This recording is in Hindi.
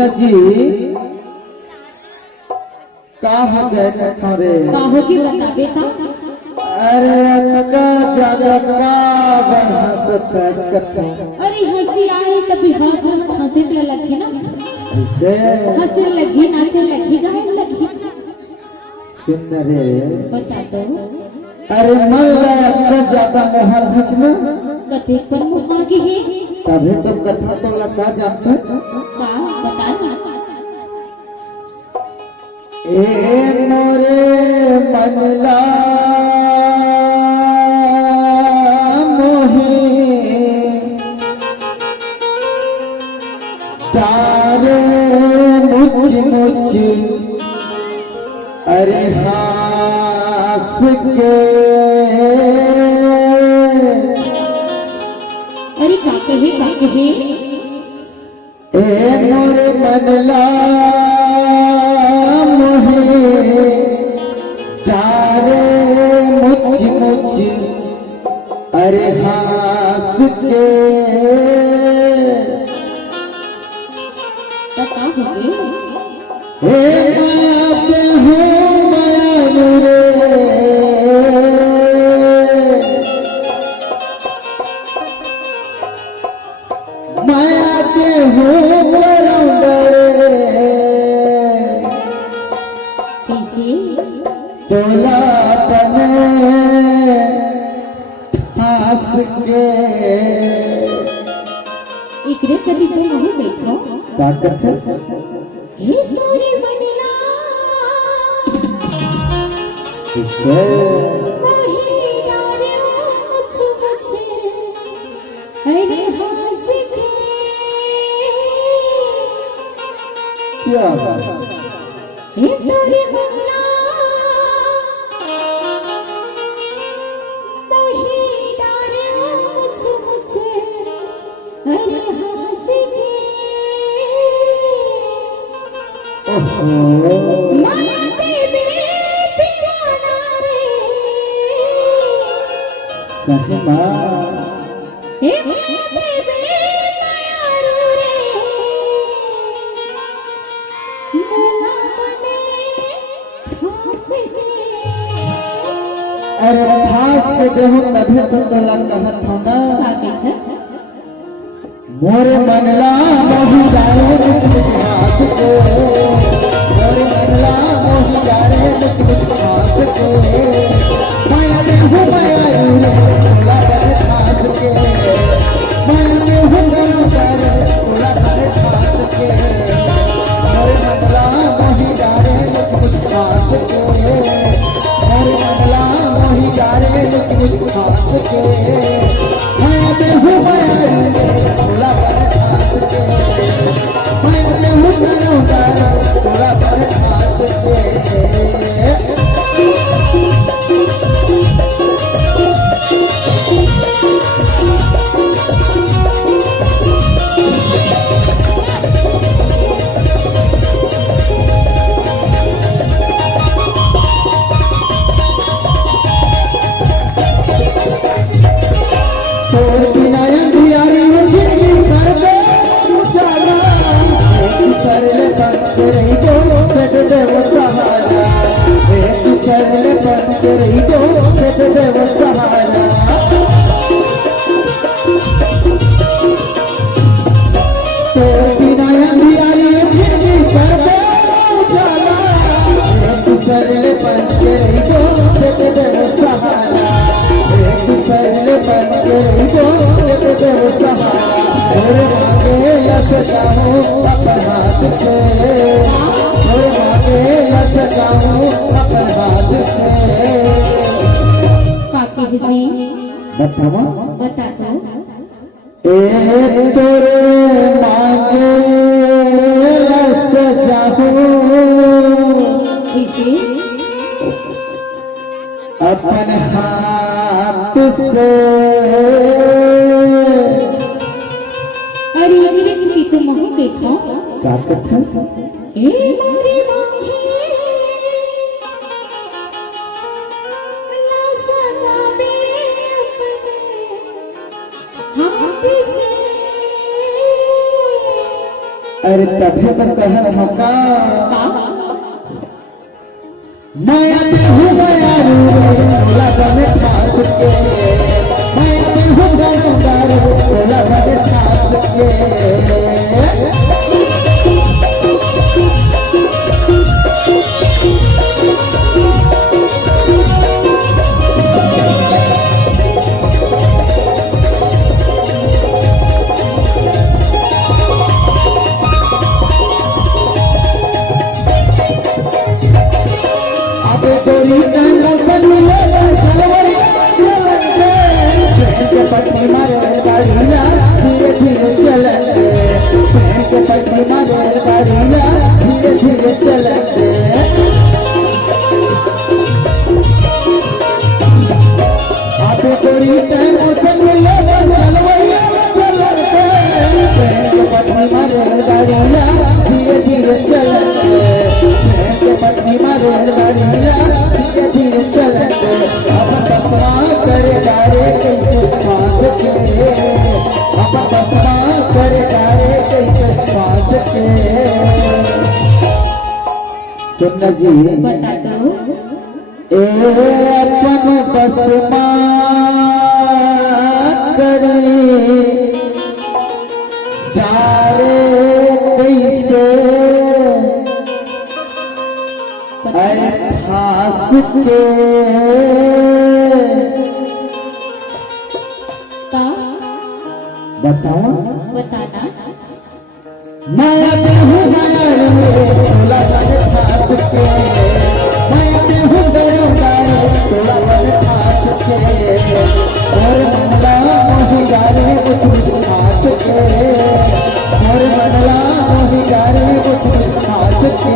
सुन जी का हो गए कथा रे का हो की बता बेटा। अरे का ज्यादा का हंसत कथा अरे हंसी आई तभी हाथ में हंसे से लगी ना ऐसे हंसे लगी नाचे लगी गाए लगी सुन रे बता दो। अरे मल्ला का ज्यादा मोहन हचना कथे पर मुहा की है तभी तो कथा तो लगा जानता का बता ना। ए मोरे मनला तारे मुझ मुझ अरे हास के अरे का कहे ए मोरे मनला मोहे तारे मुझ मुझ अरे हास के बता हो गए हे माया के हूँ माया रे माया के हूँ कैसे तोला बने हास के एकरे से भी तो नहीं देखो ताकत है हे तोरे बनला किसे मोही यारे मुझ मुझे अरे हंस के क्या हे तोरे बनला मोही यारे मुझ मुझे अरे हंस के ओहो माया देवी दीवाना रे सही माँ हे माया देवी मायारू रे मोला बने हंस के अरे ठास के देहूं तभी तो तोला कहत हो ना का कहत मोरे मनला मोही जाए मुझ हास के मोरे मनला मोही जाए मुझ हास के माया देहूं माया रे तोला करे ठास के माया देहूं गरम करे तोला करे ठास के मोरे मनला मोही जाए मुझ हास के मोरे मनला मोही जाए मुझ हास के माया देहूं माया रे तोला करे ठास के माया देहूं गरम करे तोला करे ठास के तोर बिना अंधियारी हो जिंदगी कर दे उजाला एक सरले बंद रही दो बेट देव सहारा एक सरले बंद रही दो बेट देव सहारा तोर बिना अंधियारी हो जिंदगी कर दे उजाला एक सरले बंद रही दो बेट देव सहारा एक सरले बंद रही दो बेट देव सहारा और मांगे लचका हूँ अपन हाथ से और मांगे लचका हूँ अपन हाथ से का कहे जी बतावा बता दो। ए तोरे मांगे लचका हूँ कैसे अपन हाथ से अरे एकरे से भी तो नहीं देखो ताकत है हे मोरे माही ला सजावे अपने हाथ से अरे तभी तो कहन होका मैं आते हूँ गयारू लगन ठास के मैं आते हूँ गयारू लगन ठास के पटनी मारे बाड़ीला धीरे धीरे चलते ट्रेन के पटनी मारे बाड़ीला धीरे धीरे चलते आप गोरी के मौसम में चलवैया चलते ट्रेन के पटनी मारे बाड़ीला धीरे धीरे चलते ट्रेन के पटनी मारे बाड़ीला धीरे धीरे चलते अब बसवा करे डारे कैसे अब बसवा कर डारे कैसे पास के सुन जी बता दो ए अपन बसवा करे डारे कैसे अरे फास के बताओ बताना मैं आते हूँ लगन ठास के मैं आते हूँ लगन ठास के और मनला मोही गारे कुछ कुछ खास के और मनला मोही गारे कुछ कुछ खास के